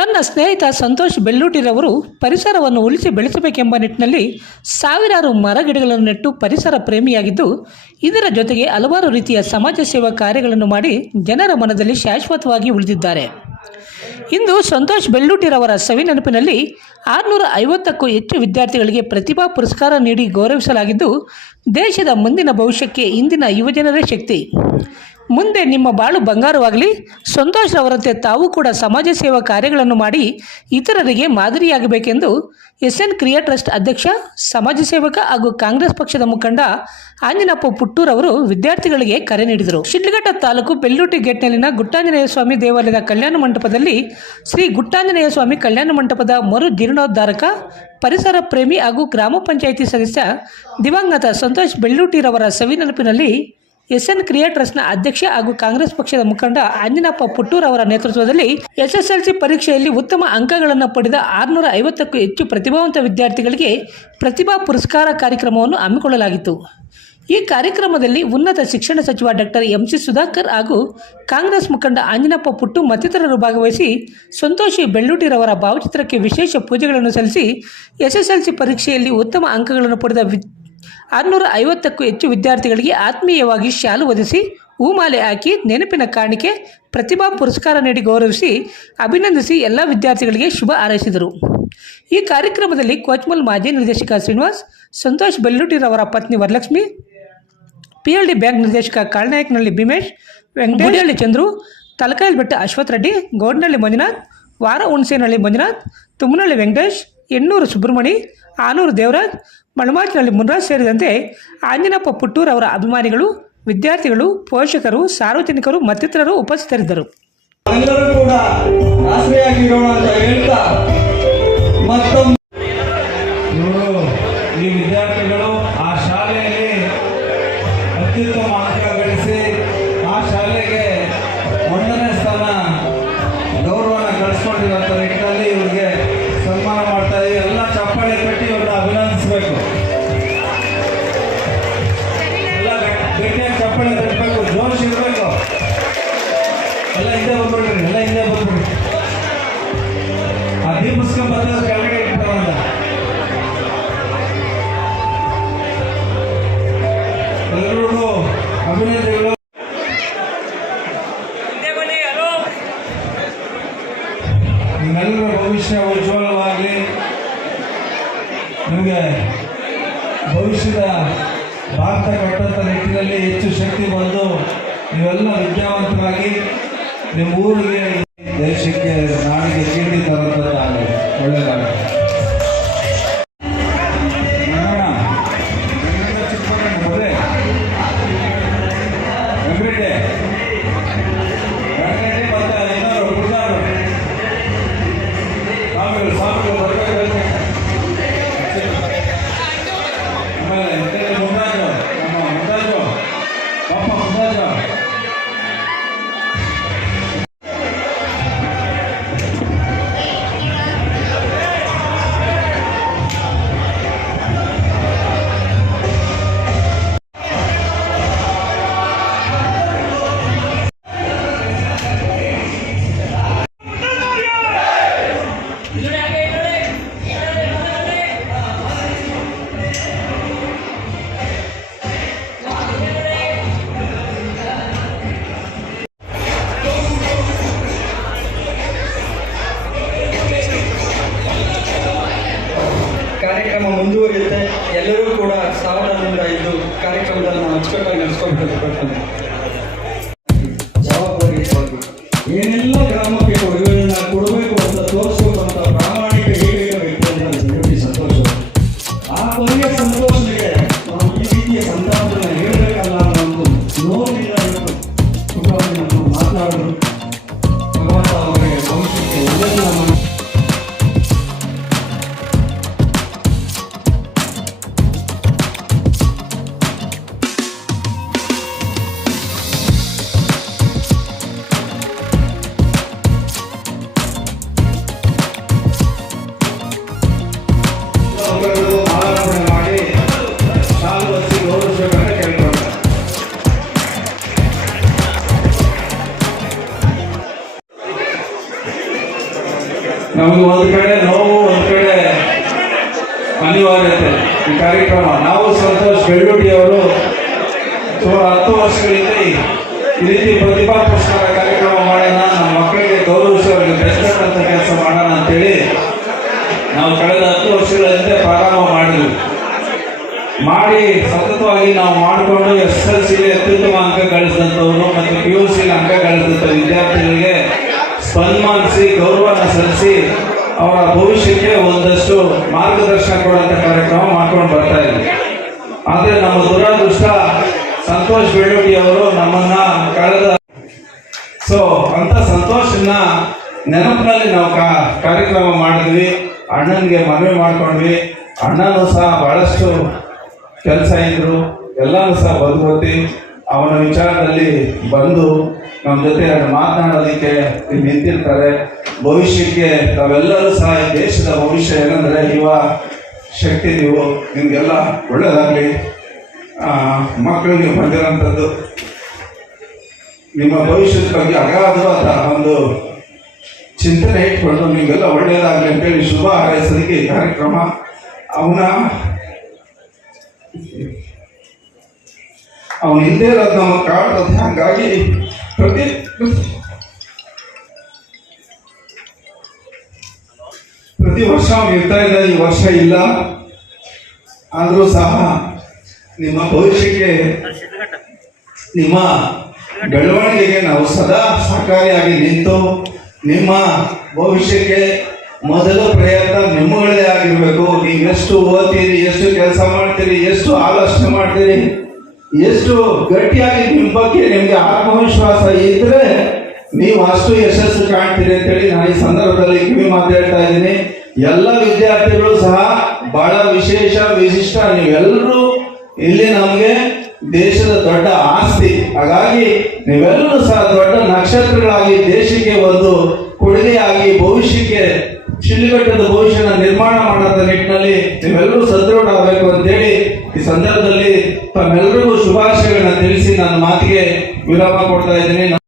ನನ್ನ ಸ್ನೇಹಿತ ಸಂತೋಷ್ ಬೆಳ್ಳೂಟಿರವರು ಪರಿಸರವನ್ನು ಉಳಿಸಿ ಬೆಳೆಸಬೇಕೆಂಬ ನಿಟ್ಟಿನಲ್ಲಿ ಸಾವಿರಾರು ಮರಗಿಡಗಳನ್ನು ನೆಟ್ಟು ಪರಿಸರ ಪ್ರೇಮಿಯಾಗಿದ್ದು, ಇದರ ಜೊತೆಗೆ ಹಲವಾರು ರೀತಿಯ ಸಮಾಜ ಸೇವಾ ಕಾರ್ಯಗಳನ್ನು ಮಾಡಿ ಜನರ ಮನದಲ್ಲಿ ಶಾಶ್ವತವಾಗಿ ಉಳಿದಿದ್ದಾರೆ. ಇಂದು ಸಂತೋಷ್ ಬೆಳ್ಳೂಟಿರವರ ಸವಿ ನೆನಪಿನಲ್ಲಿ ಆರುನೂರ ಐವತ್ತಕ್ಕೂ ಹೆಚ್ಚು ವಿದ್ಯಾರ್ಥಿಗಳಿಗೆ ಪ್ರತಿಭಾ ಪುರಸ್ಕಾರ ನೀಡಿ ಗೌರವಿಸಲಾಗಿದ್ದು, ದೇಶದ ಮುಂದಿನ ಭವಿಷ್ಯಕ್ಕೆ ಇಂದಿನ ಯುವಜನರೇ ಶಕ್ತಿ. ಮುಂದೆ ನಿಮ್ಮ ಬಾಳು ಬಂಗಾರವಾಗಲಿ, ಸಂತೋಷ್ ಅವರಂತೆ ತಾವು ಕೂಡ ಸಮಾಜ ಸೇವಾ ಕಾರ್ಯಗಳನ್ನು ಮಾಡಿ ಇತರರಿಗೆ ಮಾದರಿಯಾಗಬೇಕೆಂದು ಎಸ್ ಎನ್ ಕ್ರಿಯಾ ಟ್ರಸ್ಟ್ ಅಧ್ಯಕ್ಷ, ಸಮಾಜ ಸೇವಕ ಹಾಗೂ ಕಾಂಗ್ರೆಸ್ ಪಕ್ಷದ ಮುಖಂಡ ಆಂಜನಪ್ಪ ಪುಟ್ಟೂರ್ ಅವರು ವಿದ್ಯಾರ್ಥಿಗಳಿಗೆ ಕರೆ ನೀಡಿದರು. ಶಿಡ್ಲಘಟ್ಟ ತಾಲೂಕು ಬೆಳ್ಳೂಟಿ ಗೇಟ್ನಲ್ಲಿನ ಗುಟ್ಟಾಂಜನೇಯ ಸ್ವಾಮಿ ದೇವಾಲಯದ ಕಲ್ಯಾಣ ಮಂಟಪದಲ್ಲಿ ಶ್ರೀ ಗುಟ್ಟಾಂಜನೇಯ ಸ್ವಾಮಿ ಕಲ್ಯಾಣ ಮಂಟಪದ ಮರು ಜೀರ್ಣೋದ್ಧಾರಕ, ಪರಿಸರ ಪ್ರೇಮಿ ಹಾಗೂ ಗ್ರಾಮ ಪಂಚಾಯಿತಿ ಸದಸ್ಯ ದಿವಂಗತ ಸಂತೋಷ್ ಬೆಳ್ಳೂಟಿರವರ ಸವಿ ನೆನಪಿನಲ್ಲಿ ಕ್ರಿಯೇಟರ್ಸ್ನ ಅಧ್ಯಕ್ಷ ಹಾಗೂ ಕಾಂಗ್ರೆಸ್ ಪಕ್ಷದ ಮುಖಂಡ ಅಂಜನಪ್ಪ ಪುಟ್ಟೂರ್ ಅವರ ನೇತೃತ್ವದಲ್ಲಿ ಎಸ್ಎಸ್ಎಲ್ಸಿ ಪರೀಕ್ಷೆಯಲ್ಲಿ ಉತ್ತಮ ಅಂಕಗಳನ್ನು ಪಡೆದ ಆರುನೂರ ಐವತ್ತಕ್ಕೂ ಹೆಚ್ಚು ಪ್ರತಿಭಾವಂತ ವಿದ್ಯಾರ್ಥಿಗಳಿಗೆ ಪ್ರತಿಭಾ ಪುರಸ್ಕಾರ ಕಾರ್ಯಕ್ರಮವನ್ನು ಹಮ್ಮಿಕೊಳ್ಳಲಾಗಿತ್ತು. ಈ ಕಾರ್ಯಕ್ರಮದಲ್ಲಿ ಉನ್ನತ ಶಿಕ್ಷಣ ಸಚಿವ ಡಾಕ್ಟರ್ ಎಂ ಸಿ ಸುಧಾಕರ್ ಹಾಗೂ ಕಾಂಗ್ರೆಸ್ ಮುಖಂಡ ಅಂಜನಪ್ಪ ಪುಟ್ಟು ಮತ್ತಿತರರು ಭಾಗವಹಿಸಿ ಸಂತೋಷಿ ಬೆಳ್ಳೂಟಿರವರ ಭಾವಚಿತ್ರಕ್ಕೆ ವಿಶೇಷ ಪೂಜೆಗಳನ್ನು ಸಲ್ಲಿಸಿ ಎಸ್ಎಸ್ಎಲ್ಸಿ ಪರೀಕ್ಷೆಯಲ್ಲಿ ಉತ್ತಮ ಅಂಕಗಳನ್ನು ಪಡೆದ ಆರುನೂರ ಐವತ್ತಕ್ಕೂ ಹೆಚ್ಚು ವಿದ್ಯಾರ್ಥಿಗಳಿಗೆ ಆತ್ಮೀಯವಾಗಿ ಶಾಲು ಒದಿಸಿ ಹೂಮಾಲೆ ಹಾಕಿ ನೆನಪಿನ ಕಾಣಿಕೆ, ಪ್ರತಿಭಾ ಪುರಸ್ಕಾರ ನೀಡಿ ಗೌರವಿಸಿ ಅಭಿನಂದಿಸಿ ಎಲ್ಲ ವಿದ್ಯಾರ್ಥಿಗಳಿಗೆ ಶುಭ ಹಾರೈಸಿದರು. ಈ ಕಾರ್ಯಕ್ರಮದಲ್ಲಿ ಕೋಚ್ಮಲ್ ಮಾಜಿ ನಿರ್ದೇಶಕ ಶ್ರೀನಿವಾಸ್, ಸಂತೋಷ್ ಬೆಲ್ಲುಟಿರವರ ಪತ್ನಿ Varalakshmi, P L D bank ನಿರ್ದೇಶಕ ಕಾಳನಾಯಕನಹಳ್ಳಿ ಭೀಮೇಶ್ ವೆಂಕಟೇಶಹಳ್ಳಿ ಚಂದ್ರು, ತಲಕಾಯಲ್ ಬೆಟ್ಟ ಅಶ್ವಥ್ ರೆಡ್ಡಿ ಗೌಡನಹಳ್ಳಿ ಮಂಜುನಾಥ್, ವಾರ ಹುಣಸೇನಹಳ್ಳಿ ಮಂಜುನಾಥ್ ತುಮ್ಮನಹಳ್ಳಿ ವೆಂಕಟೇಶ್, ಎಣ್ಣೂರು ಸುಬ್ರಹ್ಮಣಿ, ಆನೂರು ದೇವರಾಜ್ ಮಳಮಾಚಿನಹಳ್ಳಿ ಮುನ್ರಾಜ್ ಸೇರಿದಂತೆ ಆಂಜನಪ್ಪ ಪುಟ್ಟೂರ್ ಅವರ ಅಭಿಮಾನಿಗಳು, ವಿದ್ಯಾರ್ಥಿಗಳು, ಪೋಷಕರು, ಸಾರ್ವಜನಿಕರು, ಮತ್ತಿತರರು ಉಪಸ್ಥಿತರಿದ್ದರು. ಎಲ್ಲರೂ ಕೂಡ ಅಂತ ಹೇಳ್ತಾ ಭಾರತ ಕಟ್ಟಂಥ ನಿಟ್ಟಿನಲ್ಲಿ ಹೆಚ್ಚು ಶಕ್ತಿ ಬಂದು ನೀವೆಲ್ಲ ವಿದ್ಯಾವಂತರಾಗಿ ನಿಮ್ಮ ಊರಿಗೆ ದೇಶಕ್ಕೆ ನಾಡಿಗೆ ಕೀರ್ತಿ ತರುವಂಥದ್ದಾಗಲಿ. ಒಳ್ಳೆಯದಾಗಲಿ. ವೆಂಕಟ ಕಾರ್ಯಕ್ರಮದಲ್ಲಿ ನಾವು ನಮಗೆ ಒಂದು ಕಡೆ ನೋವು, ಒಂದು ಕಡೆ ಅನಿವಾರ್ಯತೆ. ಈ ಕಾರ್ಯಕ್ರಮ. ನಾವು ಸಂತೋಷ್ ಬೆಳ್ಳುಟಿ ಅವರು ಸುಮಾರು ಹತ್ತು ವರ್ಷಗಳಿಂದ ಈ ರೀತಿ ಪ್ರತಿಭಾ ಪುರಸ್ಕಾರ ಕಾರ್ಯಕ್ರಮ ಮಾಡೋಣ, ನಮ್ಮ ಮಕ್ಕಳಿಗೆ ಗೌರವಿಸೋರಿಗೆ ಬೆಸ್ಟ್ ಅಂತ ಕೆಲಸ ಮಾಡೋಣ ಅಂತೇಳಿ ನಾವು ಕಳೆದ ಹತ್ತು ವರ್ಷಗಳಿಂದ ಪ್ರಾರಂಭ ಮಾಡಿದ್ವಿ. ಮಾಡಿ ಸತತವಾಗಿ ನಾವು ಮಾಡಿಕೊಂಡು ಎಸ್ ಎಲ್ ಸಿಲಿ ಅತ್ಯುತ್ತಮ ಅಂಕ ಗಳಿಸಿದಂಥವ್ರು ಮತ್ತು ಪಿ ಯು ಸಿಲಿ ಅಂಕ ಗಳಿಸಿದಂಥ ವಿದ್ಯಾರ್ಥಿಗಳಿಗೆ ಸನ್ಮಾನಿಸಿ ಗೌರವನ ಸಲ್ಲಿಸಿ ಅವರ ಭವಿಷ್ಯಕ್ಕೆ ಒಂದಷ್ಟು ಮಾರ್ಗದರ್ಶನ ಕೊಡುವಂಥ ಕಾರ್ಯಕ್ರಮ ಮಾಡ್ಕೊಂಡು ಬರ್ತಾ ಇದ್ವಿ. ಆದರೆ ನಮ್ಮ ದುರಾದೃಷ್ಟ ಸಂತೋಷ್ ಬೆಳ್ಳುಟಿ ಅವರು ನಮ್ಮನ್ನ ಕಳೆದ ಸೊ ಅಂತ ಸಂತೋಷನ ನೆನಪಿನಲ್ಲಿ ನಾವು ಕಾರ್ಯಕ್ರಮ ಮಾಡಿದ್ವಿ. ಅಣ್ಣನಿಗೆ ಮನವಿ ಮಾಡ್ಕೊಂಡ್ವಿ. ಅಣ್ಣನೂ ಸಹ ಬಹಳಷ್ಟು ಕೆಲಸ ಇದ್ರು. ಎಲ್ಲನೂ ಸಹ ಬಂದು ಅವನ ವಿಚಾರದಲ್ಲಿ ಬಂದು ನಮ್ಮ ಜೊತೆ ಮಾತನಾಡೋದಕ್ಕೆ ನಿಂತಿರ್ತಾರೆ. ಭವಿಷ್ಯಕ್ಕೆ ತಾವೆಲ್ಲರೂ ಸಹ ದೇಶದ ಭವಿಷ್ಯ ಏನಂದ್ರೆ ಯುವ ಶಕ್ತಿ ನೀವು, ನಿಮಗೆಲ್ಲ ಒಳ್ಳೆಯದಾಗಲಿ ಮಕ್ಕಳಿಗೆ ಬಂದಿರೋಂಥದ್ದು. ನಿಮ್ಮ ಭವಿಷ್ಯದ ಬಗ್ಗೆ ಅಗಾಧವಾದ ಒಂದು ಚಿಂತನೆ ಇಟ್ಕೊಂಡು ನಿಮಗೆಲ್ಲ ಒಳ್ಳೆಯದಾಗಲಿ ಅಂತೇಳಿ ಶುಭ ಹಾರೈಸೋದಕ್ಕೆ ಈ ಕಾರ್ಯಕ್ರಮ. ಅವನ ಅವನು ಹಿಂದೆ ಇರೋದು ನಮ್ಮ ಕಾಡ್ತದೆ ಹಾಗಾಗಿ ಪ್ರತಿ ಪ್ರತಿ ವರ್ಷ ಇರ್ತಾ ಇಲ್ಲ ಈ ವರ್ಷ ಇಲ್ಲ. ಆದರೂ ಸಹ ನಿಮ್ಮ ಭವಿಷ್ಯಕ್ಕೆ ನಿಮ್ಮ ಬೆಳವಣಿಗೆಗೆ ನಾವು ಸದಾ ಸಹಕಾರಿಯಾಗಿ ನಿಂತು ನಿಮ್ಮ ಭವಿಷ್ಯಕ್ಕೆ ಮೊದಲು ಪ್ರಯತ್ನ ನಿಮ್ಮಗಳೇ ಆಗಿರಬೇಕು. ನೀವು ಎಷ್ಟು ಓದ್ತೀರಿ, ಎಷ್ಟು ಕೆಲಸ ಮಾಡ್ತೀರಿ, ಎಷ್ಟು ಆಲೋಚನೆ ಮಾಡ್ತೀರಿ ಎಷ್ಟು ಗಟ್ಟಿಯಾಗಿ ನಿಮ್ಮ ಬಗ್ಗೆ ನಿಮಗೆ ಆತ್ಮವಿಶ್ವಾಸ ಇದ್ರೆ ನೀವು ಅಷ್ಟು ಯಶಸ್ಸು ಕಾಣ್ತೀರಿ ಅಂತೇಳಿ ನಾನು ಈ ಸಂದರ್ಭದಲ್ಲಿ ಕಿವಿ ಮಾತಾಡ್ತಾ ಇದ್ದೀನಿ. ಎಲ್ಲ ವಿದ್ಯಾರ್ಥಿಗಳು ಸಹ ಬಹಳ ವಿಶೇಷ, ವಿಶಿಷ್ಟ, ನೀವೆಲ್ಲರೂ ಇಲ್ಲಿ ನಮಗೆ ದೇಶದ ದೊಡ್ಡ ಆಸ್ತಿ. ಹಾಗಾಗಿ ನೀವೆಲ್ಲರೂ ಸಹ ದೊಡ್ಡ ನಕ್ಷತ್ರಗಳಾಗಿ ದೇಶಕ್ಕೆ ಒಂದು ಕೊಡುಗೆಯಾಗಿ ಭವಿಷ್ಯಕ್ಕೆ ಶಿಲ್ಘಟ್ಟದ ಭವಿಷ್ಯನ ನಿರ್ಮಾಣ ಮಾಡೋದ ನಿಟ್ಟಿನಲ್ಲಿ ನೀವೆಲ್ಲರೂ ಸದೃಢ ಆಗಬೇಕು ಅಂತೇಳಿ ಈ ಸಂದರ್ಭದಲ್ಲಿ ತಮ್ಮೆಲ್ಲರಿಗೂ ಶುಭಾಶಯಗಳನ್ನ ತಿಳಿಸಿ ನನ್ನ ಮಾತಿಗೆ ವಿರಾಮ ಕೊಡ್ತಾ ಇದ್ದೀನಿ.